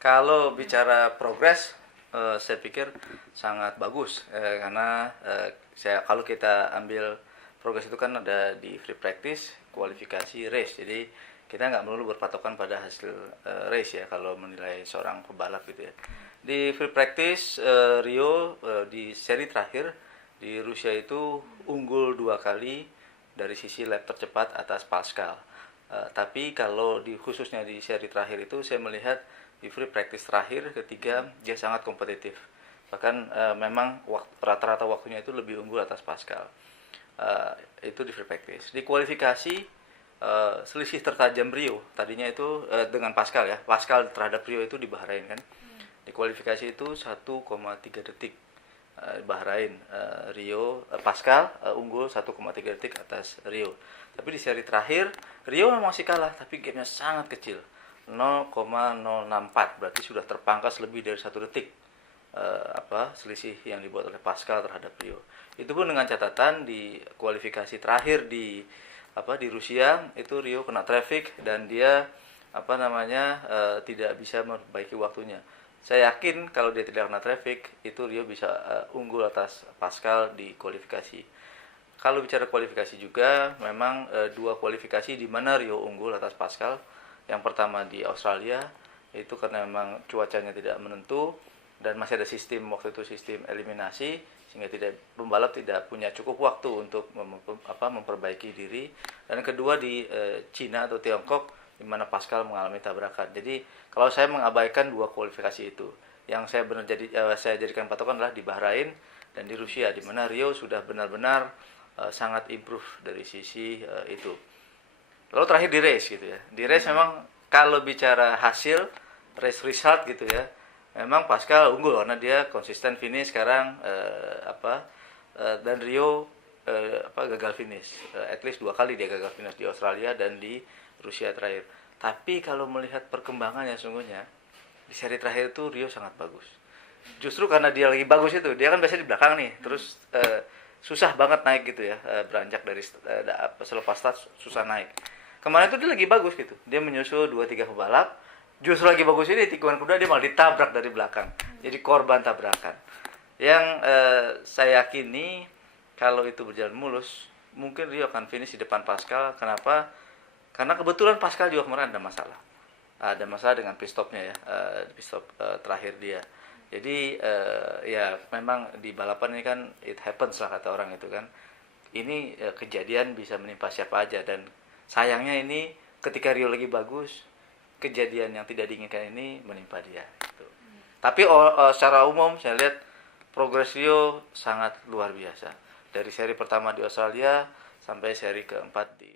Kalau bicara progres, saya pikir sangat bagus karena kalau kita ambil progres itu kan ada di free practice, kualifikasi, race. Jadi kita nggak melulu berpatokan pada hasil race ya kalau menilai seorang pebalap gitu ya. Di free practice Rio di seri terakhir di Rusia itu unggul 2 kali dari sisi lap tercepat atas Pascal. Tapi kalau khususnya di seri terakhir itu saya melihat di free practice terakhir ketiga dia sangat kompetitif. Bahkan memang rata-rata waktunya itu lebih unggul atas Pascal. Itu di free practice. Di kualifikasi selisih tertajam Rio tadinya itu dengan Pascal ya. Pascal terhadap Rio itu di Bahrain kan. Di kualifikasi itu 1,3 detik. Bahrain Rio Pascal unggul 1,3 detik atas Rio. Tapi di seri terakhir Rio masih kalah tapi gapnya sangat kecil 0,064, berarti sudah terpangkas lebih dari 1 detik selisih yang dibuat oleh Pascal terhadap Rio. Itu pun dengan catatan di kualifikasi terakhir di Rusia itu Rio kena traffic dan dia tidak bisa memperbaiki waktunya. Saya yakin kalau dia tidak kena traffic itu Rio bisa unggul atas Pascal di kualifikasi. Kalau bicara kualifikasi juga memang 2 kualifikasi di mana Rio unggul atas Pascal. Yang pertama di Australia itu karena memang cuacanya tidak menentu dan masih ada waktu itu sistem eliminasi sehingga pembalap tidak punya cukup waktu untuk memperbaiki diri. Dan kedua di Cina atau Tiongkok di mana Pascal mengalami tabrakan. Jadi kalau saya mengabaikan 2 kualifikasi itu, yang saya jadikan patokan adalah di Bahrain dan di Rusia, di mana Rio sudah benar-benar sangat improve dari sisi itu. Lalu terakhir di race gitu ya. Di race memang kalau bicara hasil race result gitu ya, memang Pascal unggul karena dia konsisten finish sekarang dan Rio gagal finish. At least 2 kali dia gagal finish di Australia dan di Rusia terakhir. Tapi kalau melihat perkembangannya sungguhnya di seri terakhir itu Rio sangat bagus. Justru karena dia lagi bagus itu, dia kan biasanya di belakang nih, terus susah banget naik gitu ya, beranjak dari selepas start susah naik. Kemarin itu dia lagi bagus gitu, dia menyusul 2-3 pembalap, justru lagi bagus ini tikungan kuda dia malah ditabrak dari belakang, jadi korban tabrakan. Yang saya yakini kalau itu berjalan mulus, mungkin Rio akan finish di depan Pascal. Kenapa? Karena kebetulan Pascal juga kemarin ada masalah dengan pit stopnya ya, pit stop terakhir dia. Jadi ya memang di balapan ini kan it happens lah kata orang itu kan. Ini kejadian bisa menimpa siapa aja dan sayangnya ini ketika Rio lagi bagus, kejadian yang tidak diinginkan ini menimpa dia. Gitu. Tapi secara umum saya lihat progres Rio sangat luar biasa. Dari seri pertama di Australia sampai seri keempat di